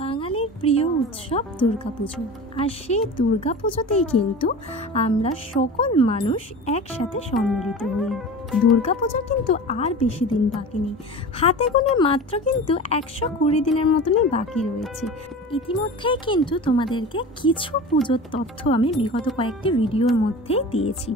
বাঙালির প্রিয় উৎসব দুর্গাপুজো। আর সেই দুর্গাপুজোতেই কিন্তু আমরা সকল মানুষ একসাথে সম্মিলিত হই। দুর্গাপূজার কিন্তু আর বেশি দিন বাকি নেই, হাতে গোনে মাত্র কিন্তু 120 দিনের মতনই বাকি রয়েছে। ইতিমধ্যেই কিন্তু তোমাদেরকে কিছু পুজোর তথ্য আমি বিগত কয়েকটি ভিডিওর মধ্যেই দিয়েছি,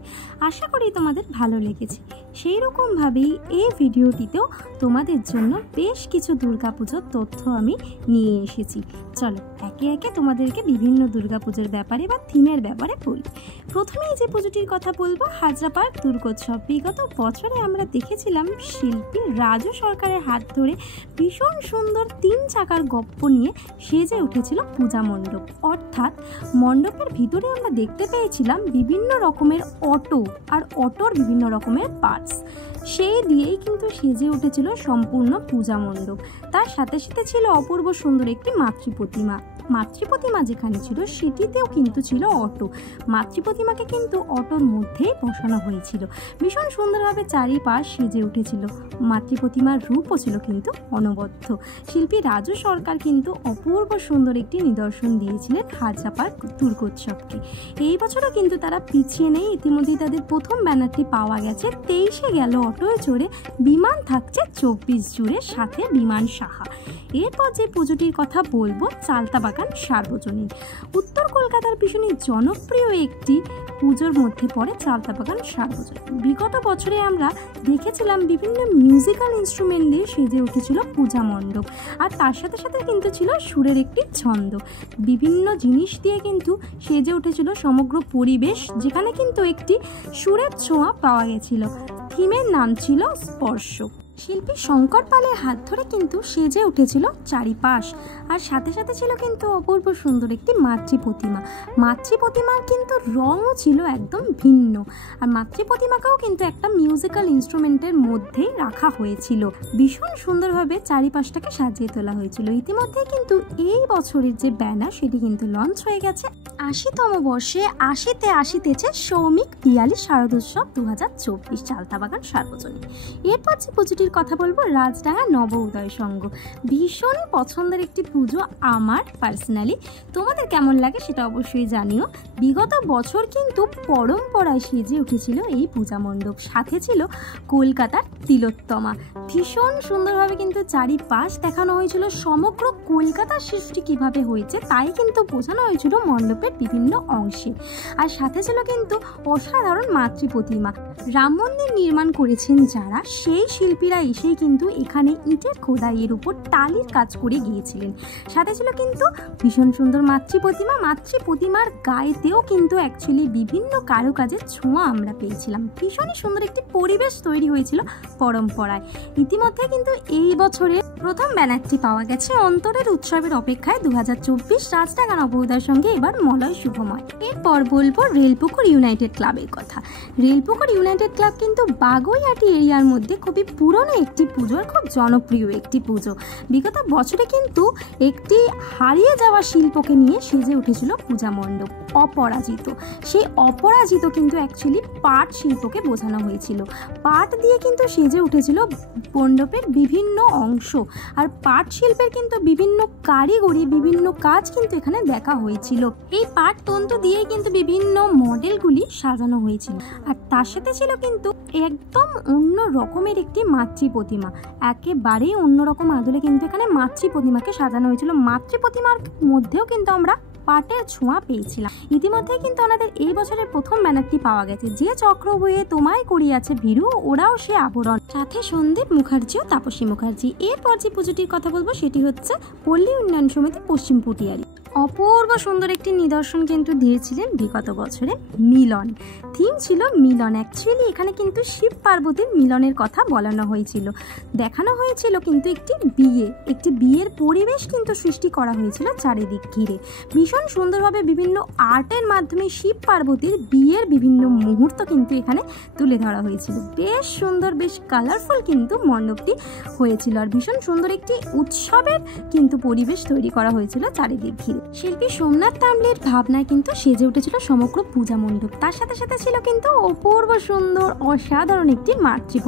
আশা করি তোমাদের ভালো লেগেছে। সেই রকমভাবেই এই ভিডিওটিতেও তোমাদের জন্য বেশ কিছু দুর্গাপুজোর তথ্য আমি নিয়ে এসেছি। চলো একে একে তোমাদেরকে বিভিন্ন দুর্গাপুজোর ব্যাপারে বা থিমের ব্যাপারে বলি। প্রথমেই যে পুজোটির কথা বলবো, হাজরা পার্ক দুর্গোৎসব। বিগত বছরে আমরা দেখেছিলাম শিল্পী রাজু সরকারের হাত ধরে ভীষণ সুন্দর 3 চাকার গপ্প নিয়ে সেজে উঠেছিল পূজা মণ্ডপ। অর্থাৎ মণ্ডপের ভিতরে আমরা দেখতে পেয়েছিলাম বিভিন্ন রকমের অটো আর অটোর বিভিন্ন রকমের পার্টস, সেই দিয়েই কিন্তু সেজে উঠেছিল সম্পূর্ণ পূজা মণ্ডপ। তার সাথে সাথে ছিল অপূর্ব সুন্দর একটি মাতৃপ্রতিমা যেখানে ছিল সেটিতেও কিন্তু ছিল অটো। মাতৃপ্রতিমাকে কিন্তু অটোর মধ্যেই বসানো হয়েছিল। ভীষণ সুন্দরভাবে চারিপাশ সেজে উঠেছিল। মাতৃপ্রতিমার রূপও ছিল কিন্তু অনবদ্য। শিল্পী রাজু সরকার কিন্তু অপূর্ব সুন্দর একটি নিদর্শন দিয়েছিলেন হাজরা পার্ক দুর্গোৎসবকে। এই বছরও কিন্তু তারা পিছিয়ে নেই, ইতিমধ্যেই তাদের প্রথম ব্যানারটি পাওয়া গেছে। 23-এ গেল অটোয় চড়ে, বিমান থাকছে 24 জুড়ে, সাথে বিমান সাহা। এরপর যে পুজোটির কথা বলবো, চালতাবাগান সার্বজনীন। উত্তর কলকাতার ভীষণই জনপ্রিয় একটি পুজোর মধ্যে পড়ে চালতাবাগান সার্বজনীন। বিগত বছরে আমরা দেখেছিলাম বিভিন্ন মিউজিক্যাল ইনস্ট্রুমেন্ট দিয়ে সেজে উঠেছিল পূজা মণ্ডপ, আর তার সাথে সাথে কিন্তু ছিল সুরের একটি ছন্দ। বিভিন্ন জিনিস দিয়ে কিন্তু সেজে উঠেছিল সমগ্র পরিবেশ, যেখানে কিন্তু একটি সুরের ছোঁয়া পাওয়া গেছিল। থিমের নাম ছিল স্পর্শ। শিল্পী শঙ্কর পালের হাত ধরে কিন্তু সেজে উঠেছিল চারিপাশ, আর সাথে সাথে ছিল কিন্তু অপূর্ব সুন্দর একটি মাতৃপ্রতিমার কিন্তু রঙও ছিল একদম ভিন্ন। আর মাতৃপ্রতিমাকেও কিন্তু একটা মিউজিক্যাল ইনস্ট্রুমেন্টের মধ্যেই রাখা হয়েছিল। ভীষণ সুন্দরভাবে চারিপাশটাকে সাজিয়ে তোলা হয়েছিল। ইতিমধ্যে কিন্তু এই বছরের যে ব্যানার সেটি কিন্তু লঞ্চ হয়ে গেছে। 80তম বর্ষে আসিতেছে সৌমিক পিয়ালি শারদোৎসব 2024 চালতাবাগান সার্বজনীন। এরপর যে পুজোটির কথা বলবো, রাজডাঙ্গা নব উদয় সংঘ। ভীষণ পছন্দের একটি পুজো আমার পার্সোনালি, তোমাদের কেমন লাগে সেটা অবশ্যই জানিও। বিগত বছর কিন্তু পরম্পরায় সেজে উঠেছিল এই পূজা মণ্ডপ, সাথে ছিল কলকাতার তিলোত্তমা। ভীষণ সুন্দরভাবে কিন্তু চারিপাশ দেখানো হয়েছিল সমগ্র কলকাতার সৃষ্টি কিভাবে হয়েছে তাই কিন্তু বোঝানো হয়েছিল মণ্ডপের বিভিন্ন অংশে। আর সাথে ছিল কিন্তু অসাধারণ মাতৃপ্রতিমা। রাম মন্দির নির্মাণ করেছেন যারা, সেই শিল্পীরা এসেই কিন্তু এখানে ইটের খোদাইয়ের উপর টালির কাজ করে গিয়েছিলেন। সাথে ছিল কিন্তু ভীষণ সুন্দর মাতৃপ্রতিমার গায়েতেও কিন্তু অ্যাকচুয়ালি বিভিন্ন কারুকাজের ছোঁয়া আমরা পেয়েছিলাম। ভীষণই সুন্দর একটি পরিবেশ তৈরি হয়েছিল পরম্পরায়। ইতিমধ্যে কিন্তু এই বছরের প্রথম ব্যানারটি পাওয়া গেছে। অন্তরের উৎসবের অপেক্ষায় 2024 রাজডাঙ্গা নবোদয়ের সঙ্গে এবার মলয় শুভময়। এরপর বলবো রেলপুকুর ইউনাইটেড ক্লাবের কথা। রেলপুকুর ইউনাইটেড ক্লাব কিন্তু বাগুইআটি এরিয়ার মধ্যে খুবই পুরনো একটি পুজো, আর খুব জনপ্রিয় একটি পুজো। বিগত বছরে কিন্তু একটি হারিয়ে যাওয়া শিল্পকে নিয়ে সেজে উঠেছিল পূজা মণ্ডপ, অপরাজিত। সেই অপরাজিত কিন্তু অ্যাকচুয়ালি পাট শিল্পকে বোঝানো হয়েছিল। পাট দিয়ে কিন্তু সেজে উঠেছিল মণ্ডপের বিভিন্ন অংশ, আর পাট শিল্পের কিন্তু বিভিন্ন কারিগরি, বিভিন্ন কাজ কিন্তু এখানে দেখা হয়েছিল। এই পাট তন্তু দিয়ে কিন্তু বিভিন্ন মডেলগুলি সাজানো হয়েছিল। আর তার সাথে ছিল কিন্তু একদম অন্য রকমের একটি মাতৃপ্রতিমা, একেবারেই অন্যরকম আদলে কিন্তু এখানে মাতৃপ্রতিমাকে সাজানো হয়েছিল। মাতৃপ্রতিমার মধ্যেও কিন্তু আমরা পাটের ছোঁয়া পেয়েছিলাম। ইতিমধ্যে কিন্তু আমাদের এই বছরের প্রথম ব্যানারটি পাওয়া গেছে। যে চক্র বয়ে তোমায় করিয়াছে ভীরু, ওরাও সে আবরণ, সাথে সন্দীপ মুখার্জি ও তাপসী মুখার্জি। এরপর যে পুজোটির কথা বলবো সেটি হচ্ছে পল্লী উন্নয়ন সমিতি পশ্চিম পুটিয়ারি। অপূর্ব সুন্দর একটি নিদর্শন কিন্তু দিয়েছিলেন বিগত বছরে। মিলন থিম ছিল মিলন। অ্যাকচুয়ালি এখানে কিন্তু শিব পার্বতীর মিলনের কথা বলানো হয়েছিল, দেখানো হয়েছিল কিন্তু একটি বিয়ের পরিবেশ কিন্তু সৃষ্টি করা হয়েছিল চারিদিক ঘিরে। ভীষণ সুন্দরভাবে বিভিন্ন আর্টের মাধ্যমে শিব পার্বতীর বিয়ের বিভিন্ন মুহূর্ত কিন্তু এখানে তুলে ধরা হয়েছিল। বেশ সুন্দর, বেশ কালারফুল কিন্তু মণ্ডপটি হয়েছিল, আর ভীষণ সুন্দর একটি উৎসবের কিন্তু পরিবেশ তৈরি করা হয়েছিল চারিদিক ঘিরে। শিল্পী সোমনাথ তাম্বলির ভাবনায় কিন্তু সেজে উঠেছিল সমগ্র পূজা মণ্ডপ। তার সাথে সাথে ছিল কিন্তু অপূর্ব সুন্দর অসাধারণ একটি মাতৃ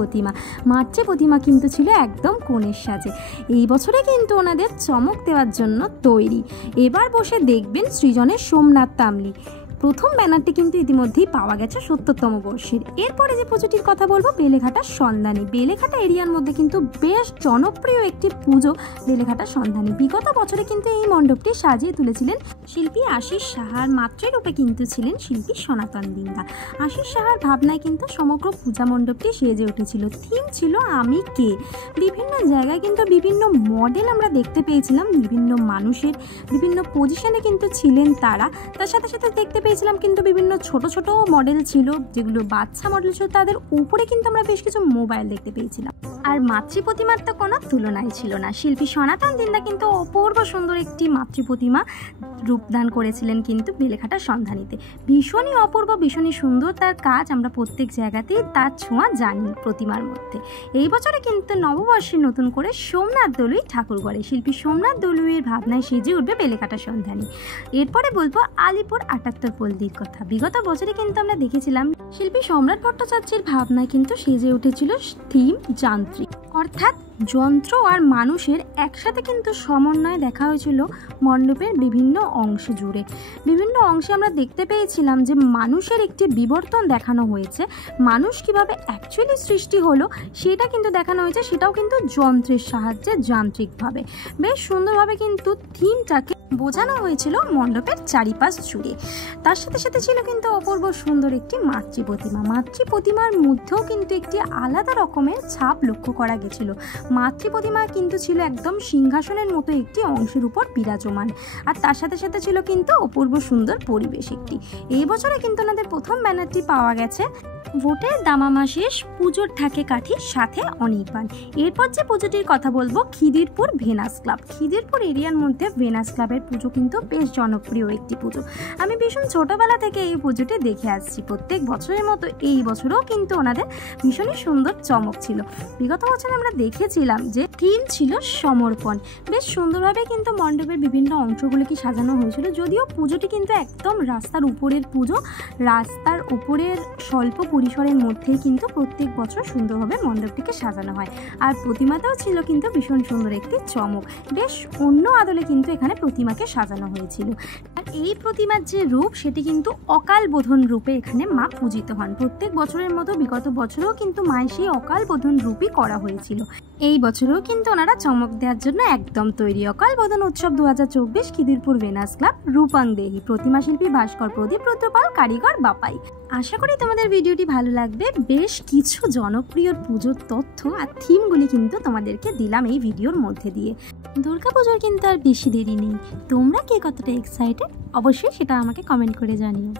প্রতিমা কিন্তু ছিল একদম কনের সাজে। এই বছরে কিন্তু ওনাদের চমক দেওয়ার জন্য তৈরি। এবার বসে দেখবেন সৃজনের সোমনাথ তাম্বলি। প্রথম ব্যানারটি কিন্তু ইতিমধ্যেই পাওয়া গেছে ৭০তম বর্ষের। এরপরে যে পুজোটির কথা বলবো বেলেঘাটার সন্ধানী। বেলেঘাটা এরিয়ার মধ্যে কিন্তু বেশ জনপ্রিয় একটি পুজো বেলেঘাটার সন্ধানী। বিগত বছরে কিন্তু এই মণ্ডপটি সাজিয়ে তুলেছিলেন শিল্পী আশিস সাহার, মাতৃরূপে কিন্তু ছিলেন শিল্পী সনাতন দিন্দা। আশিস সাহার ভাবনায় কিন্তু সমগ্র পূজা মণ্ডপটি সেজে উঠেছিল। থিম ছিল আমি কে। বিভিন্ন জায়গায় কিন্তু বিভিন্ন মডেল আমরা দেখতে পেয়েছিলাম, বিভিন্ন মানুষের বিভিন্ন পজিশনে কিন্তু ছিলেন তারা। তার সাথে সাথে দেখতে পেয়েছিলাম কিন্তু বিভিন্ন ছোট ছোট মডেল ছিল, যেগুলো বাচ্চা মডেল ছিল। তাদের উপরে কিন্তু আমরা বেশ কিছু মোবাইল দেখতে পেয়েছিলাম। আর মাতৃ প্রতিমার তো কোনো তুলনাই ছিল না। শিল্পী সনাতন দিন্দা কিন্তু অপূর্ব সুন্দর একটি মাতৃ প্রতিমা রূপদান করেছিলেন কিন্তু বেলেঘাটার সন্ধানীতে। ভীষণই অপূর্ব, ভীষণই সুন্দর তার কাজ। আমরা প্রত্যেক জায়গাতেই তার ছোঁয়া জানি প্রতিমার মধ্যে। এই বছরে কিন্তু নববর্ষে নতুন করে সোমনাথ দলুই ঠাকুর গড়ে। শিল্পী সোমনাথ দলুইয়ের ভাবনায় সেজে উঠবে বেলেঘাটার সন্ধানী। এরপরে বলবো আলিপুর ৭৮ পল্লীর কথা। বিগত বছরে কিন্তু আমরা দেখেছিলাম শিল্পী সম্রাট ভট্টাচার্যের ভাবনায় কিন্তু সেজে উঠেছিল থিম যান্ত্রিক, অর্থাৎ যন্ত্র আর মানুষের একসাথে কিন্তু সমন্বয় দেখা হয়েছিল মণ্ডপের বিভিন্ন অংশ জুড়ে। বিভিন্ন অংশে আমরা দেখতে পেয়েছিলাম যে মানুষের একটি বিবর্তন দেখানো হয়েছে। মানুষ কিভাবে অ্যাকচুয়ালি সৃষ্টি হলো সেটা কিন্তু দেখানো হয়েছে, সেটাও কিন্তু যন্ত্রের সাহায্যে যান্ত্রিকভাবে। বেশ সুন্দরভাবে কিন্তু থিমটাকে বোঝানো হয়েছিল মণ্ডপের চারিপাশ জুড়ে। তার সাথে সাথে ছিল কিন্তু অপূর্ব সুন্দর একটি মাতৃ প্রতিমার মধ্যেও কিন্তু একটি আলাদা রকমের ছাপ লক্ষ্য করা গেছিল। মাতৃ প্রতিমা কিন্তু ছিল একদম সিংহাসনের মতো একটি অংশের উপর বিরাজমান। আর তার সাথে সাথে ছিল কিন্তু অপূর্ব সুন্দর পরিবেশ একটি। এই বছরে কিন্তু আমাদের প্রথম ব্যানারটি পাওয়া গেছে ভোটের দামামা শেষ, পুজোর থাকে কাঠি সাথে অনির্বাণ। এরপর যে পুজোটির কথা বলবো খিদিরপুর ভেনাস ক্লাব। খিদিরপুর এরিয়ার মধ্যে ভেনাস ক্লাবের পুজো কিন্তু বেশ জনপ্রিয় একটি পুজো। আমি ভীষণ ছোটোবেলা থেকে এই পুজোটি দেখে আসছি। প্রত্যেক বছরের মতো এই বছরেও কিন্তু ওনাদের ভীষণই সুন্দর চমক ছিল। বিগত বছরে আমরা দেখেছিলাম যে থিম ছিল সমর্পণ। বেশ সুন্দরভাবে কিন্তু মণ্ডপের বিভিন্ন অংশগুলোকে সাজানো হয়েছিল। যদিও পুজোটি কিন্তু একদম রাস্তার উপরের পুজো, রাস্তার উপরের স্বল্প পরিসরের মধ্যেই কিন্তু প্রত্যেক বছর সুন্দরভাবে মণ্ডপটিকে সাজানো হয়। আর প্রতিমাতেও ছিল কিন্তু ভীষণ সুন্দর একটি চমক। বেশ অন্য আদলে কিন্তু এখানে প্রতিমাকে সাজানো হয়েছিল। আর এই প্রতিমার যে রূপ সেটি কিন্তু অকাল বোধন রূপে এখানে মা পূজিত হন। প্রত্যেক বছরের মতো বিগত বছরেও কিন্তু মায়ের সেই অকাল বোধন রূপই করা হয়েছিল। এই বছরেও কিন্তু ওনারা চমক দেওয়ার জন্য একদম তৈরি। অকাল বোধন উৎসব ২০২৪ খিদিরপুর ভেনাস ক্লাব, রূপাং দেহি, প্রতিমা শিল্পী ভাস্কর প্রদীপ রুদ্রপাল, কারিগর বাপাই। আশা করি তোমাদের ভিডিওটি ভালো লাগবে। বেশ কিছু জনপ্রিয় পুজোর তথ্য আর থিমগুলি কিন্তু তোমাদেরকে দিলাম এই ভিডিওর মধ্যে দিয়ে। দুর্গাপুজোর কিন্তু আর বেশি দেরি নেই। তোমরা কে কতটা এক্সাইটেড অবশ্যই সেটা আমাকে কমেন্ট করে জানিও।